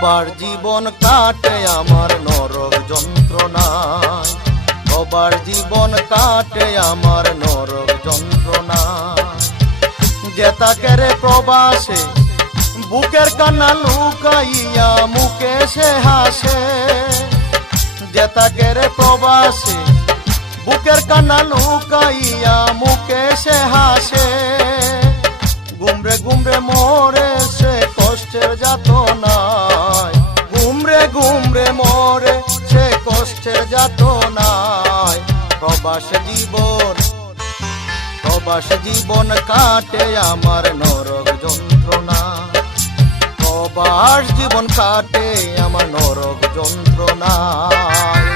প্রবার জীবন কাটে আমার নরক যন্ত্রণায়, প্রবার জীবন কাটে আমার নরক যন্ত্রণায়। যেতাকে রে প্রবাসে বুকের কান্না লুকাইয়া মুখে সে হাসে, যেতাকে রে প্রবাসে বুকের কান্না লুকাইয়া মুখে সে হাসে। গুমরে গুমরে মরে সে কষ্টের যাতনায়, গুমরে গুমরে মরে সে কষ্টের যাতনায়। প্রবাস জীবন কাটে আমার নরক যন্ত্রণা, প্রবাস জীবন কাটে আমার নরক যন্ত্রণায়।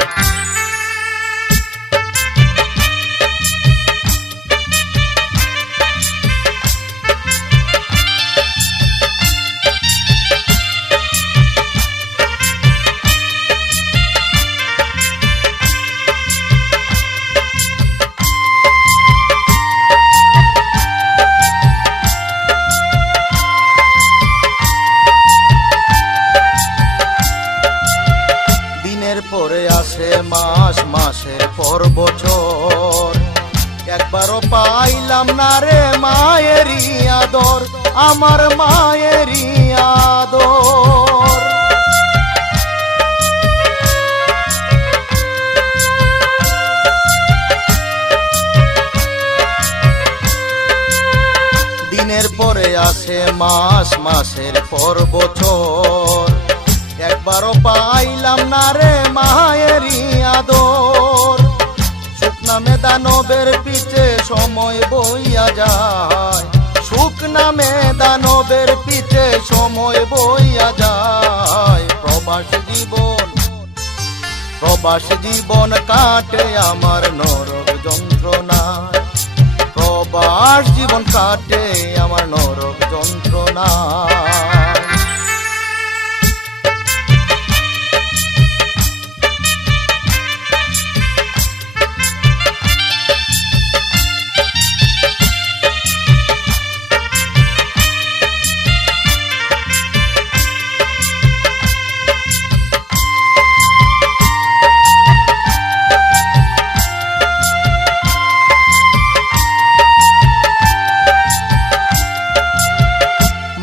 পরে আসে মাস, মাসের পর বছর, একবারও পাইলাম না রে মায়েরই আদর, আমার মায়েরই আদর। দিনের পরে আসে মাস, মাসের পর বছর, একবারও পাইলাম না রে মায়েরই আদর। সুখ নামে দানবের পিছে সময় বইয়া যায়, সুখ নামে দানবের পিছে সময় বইয়া যায়। প্রবাস জীবন কাটে আমার নরক যন্ত্রণায়, প্রবাস জীবন কাটে আমার নরক যন্ত্রণায়।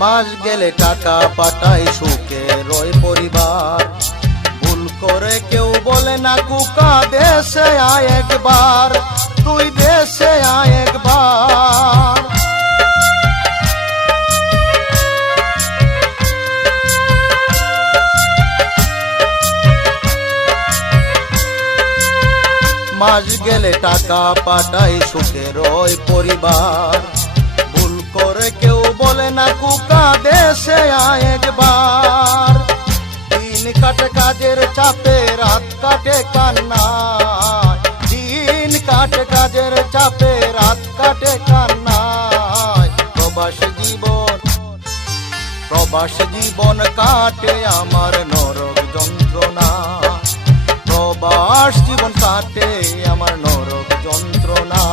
মাস গেলে টাকা পাঠাই সুখে রয় পরিবার, ভুল করে কেউ বলে না কুকা দেশে আয় একবার, তুই দেশে আয় একবার। মাস গেলে টাকা পাঠাই সুখে রয় পরিবার, করে কেউ বলে না কুকা দেশে আয় একবার। দিন কাটে কাজের চাপে রাত কাটে কান্নায়, দিন কাটে কাজের চাপে রাত কাটে কান্নায়। প্রবাস জীবন কাটে আমার নরক যন্ত্রণা, প্রবাস জীবন কাটে আমার নরক যন্ত্রণা।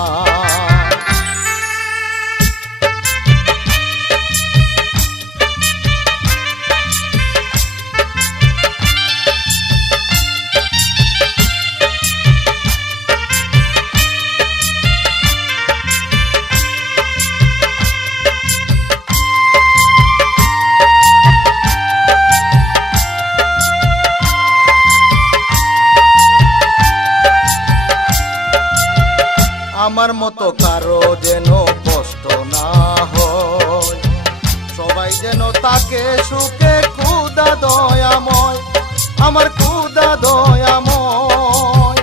আমার মতো কারো যেন কষ্ট না হয়, সবাই যেন তাকে সুখে খুদা দয়াময়, আমার খুদা দয়াময়।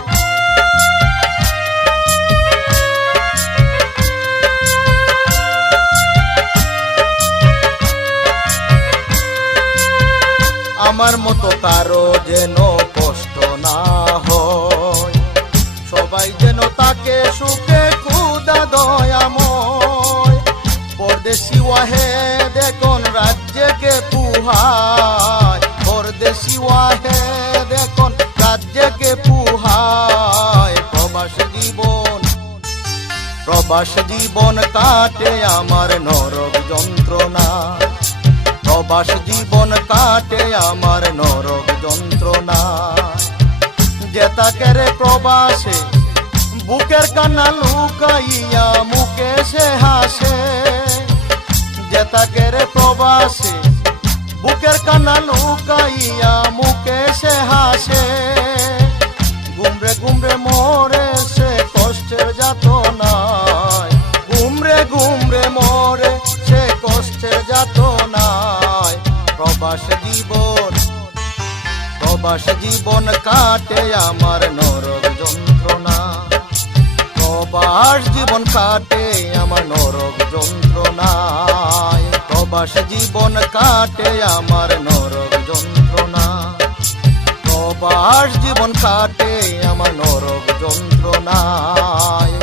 আমার মতো কারো যেন কষ্ট না হয়, সবাই যেন তাকে সুখে খুদা দয়াময়। পরদেশি ওয়াহে দেখুন রাজ্যকে পুহায়, পরদেশি ওয়াহে দেখুন রাজ্যকে পুহায়। প্রবাস জীবন কাটে আমার নরক যন্ত্রণা, প্রবাস জীবন কাটে আমার নরক যন্ত্রণা। যে তাকে রে প্রবাসে বুকের কান্না লুকাইয়া মুখে সে হাসে। যে তাকে রে প্রবাসে বুকের কান্না লুকাইয়া মুখে সে হাসে। ঘুমরে ঘুমরে মরে সে কষ্টের যাতনায়, ঘুমরে ঘুমরে মরে সে কষ্টের যাতনায়। প্রবাস জীবন কাটে আমার নরক যন্ত্রণা। প্রবাস জীবন কাটে আমার নরক যন্ত্রণায়। প্রবাস জীবন কাটে আমার নরক যন্ত্রণা। প্রবাস জীবন কাটে আমার নরক যন্ত্রণায়।